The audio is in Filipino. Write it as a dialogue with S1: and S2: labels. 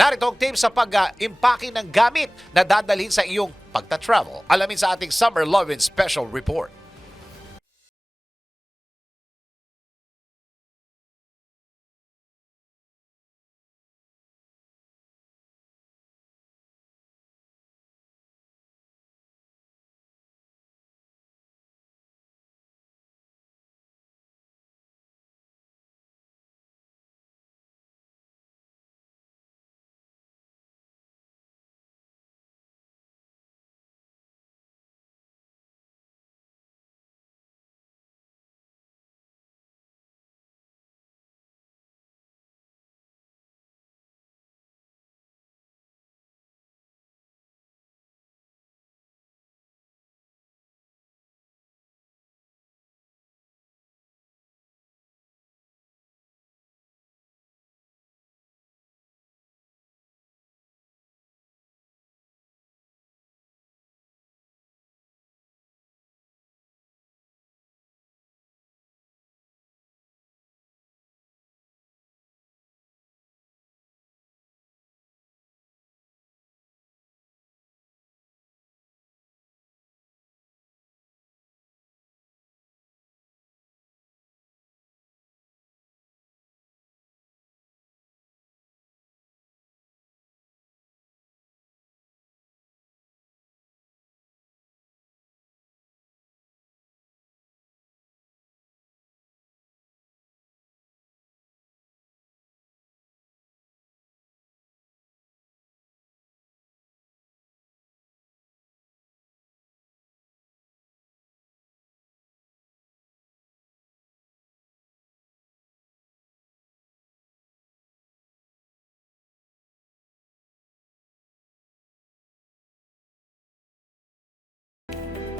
S1: Narito ang tips sa pag-impake ng gamit na dadalhin sa iyong pagta-travel. Alamin sa ating Summer Lovin' Special Report.